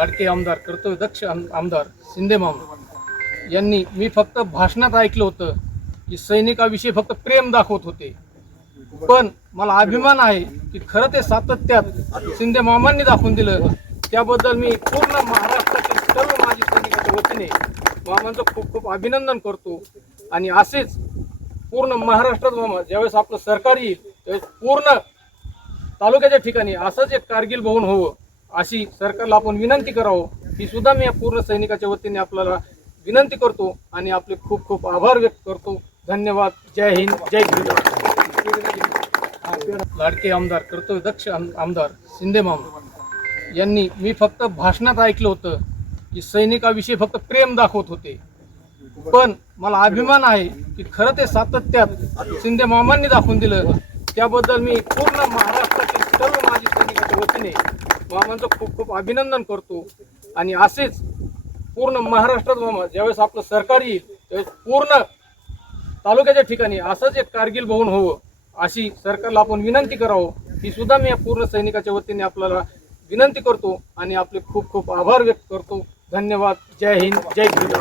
लाडके आमदार कर्तव्य दक्ष आम- आमदार शिंदे मामा यांनी मी फक्त भाषणात ऐकलं होतं की सैनिकाविषयी फक्त प्रेम दाखवत होते. पण मला अभिमान आहे की खरं ते सातत्यात शिंदे मामांनी दाखवून दिलं. त्याबद्दल मी पूर्ण महाराष्ट्रातील सर्व माजी सैनिकाच्या वतीने मामांचं खूप खूप अभिनंदन करतो. आणि असेच पूर्ण महाराष्ट्रात मामा ज्यावेळेस आपलं सरकार येईल त्यावेळेस पूर्ण तालुक्याच्या ठिकाणी असंच एक कारगिल भवन होवं. अशी सरकारला आपण विनंती करावं ही सुद्धा मी या पूर्ण सैनिकाच्या वतीने आपल्याला विनंती करतो आणि आपले खूप खूप आभार व्यक्त करतो. धन्यवाद. जय हिंद. जय हिंद लाडके आमदार कर्तव्य दक्ष आम- आमदार शिंदे मामा यांनी मी फक्त भाषणात ऐकलं होतं की सैनिकाविषयी फक्त प्रेम दाखवत होते. पण मला अभिमान आहे की खरं ते सातत्यात शिंदे मामांनी दाखवून दिलं. त्याबद्दल मी पूर्ण महाराष्ट्रातील सर्व माजी सैनिकाच्या वतीने मामांचं खूप खूप अभिनंदन करतो. आणि असेच पूर्ण महाराष्ट्रात मामा ज्यावेळेस आपलं सरकार येईल त्यावेळेस पूर्ण तालुक्याच्या ठिकाणी असंच एक कारगिल भवन होवं अशी सरकारला आपण विनंती करावं. ही सुद्धा मी या पूर्ण सैनिकाच्या वतीने आपल्याला विनंती करतो आणि आपले खूप खूप आभार व्यक्त करतो. धन्यवाद. जय हिंद. जय हिंद